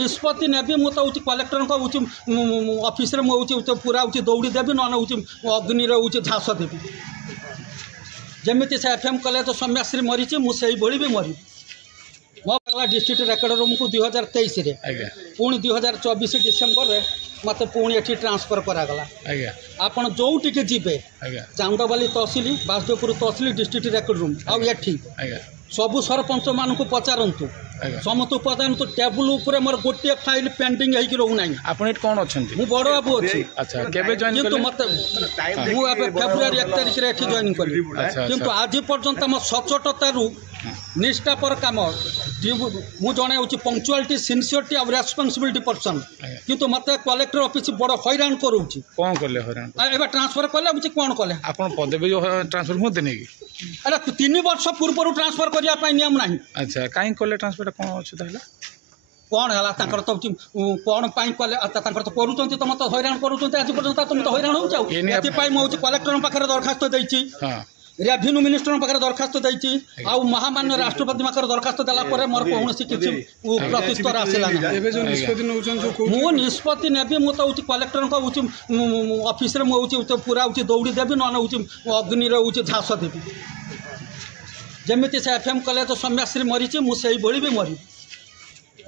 निष्पत्ति नेबी मु तो कलेक्टर ऑफिस रे मुझे पूरा हूँ दौड़ी देवी ना हूँ अग्नि हूँ झाँस देवी जमी से एफएम कॉलेज सौम्याश्री मरीची मुझे भी मरी मो डिस्ट्रिक्ट रेकर्ड रूम को 2023 पुणी 2024 डिसेम्बर मत पुणी एठी ट्रांसफर करागला आपण जोटी के जीवे chandbali tehsil Basdevpur tehsil district record room आउ एठी सबु सरपंच मान को पचारतु समस्त पचारतु टेबुल उपर मोर गोटे फाइल पेंडिंग होगी रोना आपण कौन अच्छा मु बड़ बाबू अच्छी अच्छा केबे जॉइन किंतु मत मुझे फेब्रुआरी 1 तारिख रे एठी जॉइन कली किंतु आज पर्यंत म सचोटतारू निष्ठापर कम मु जड़े हूँ पंक्चुआलिटी सिनसीयरिटी और रेस्पॉन्सिबिलिटी पर्सन किंतु मत कलेक्टर ऑफिस बड़ हैरान करूँ कौन कले हैरान एवं ट्रांसफर कले मुझे कौन कले आपन पदवी ट्रांसफर होते नहीं अरे 3 वर्ष पूर्व ट्रांसफर करने नियम ना अच्छा कहीं कले ट्रांसफर कौन अच्छे कौन है तो कौन कले तो करुँच तुम तो हैरान करुँच आज पर्यटन तुम तो हैरान हो मुझे कलेक्टर पाखे दरखास्त देती रेवेन्यू मिनिस्टर पाखे दरखास्त देती आउ महामान्य राष्ट्रपति पाखे दरखास्त देला मोर कौन किसी प्रत्युत्तर आसला मु निष्पत्ति नेबी मु तो कलेक्टर ऑफिस रे मुझे पूरा हूँ दौड़ी देवी ना हूँ अग्नि हूँ झाँस देवी जमी से एफएम कॉलेज सौम्याश्री मरीची मुझे भी मरी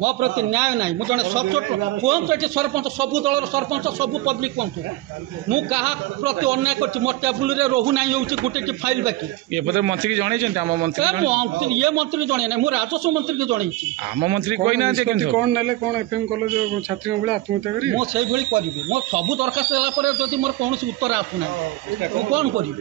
मो प्रति न्याय ना मुझे जड़े सचोट कहतु ये सरपंच सबू दलर सरपंच सबू पब्लिक कहतु मु क्या प्रति अन्याय कर मो टेबुल रोना हूँ गोटे फाइल बाकी मंत्री मंत्री ये मंत्री जन ना मुझे राजस्व मंत्री की जन आम मंत्री कही कौन ना कौन एफएम कॉलेज छात्री बेले आत्महत्या करी मुझे करी मो सब दरखास्त देला जब मोर कौन उत्तर आसुना कौन करी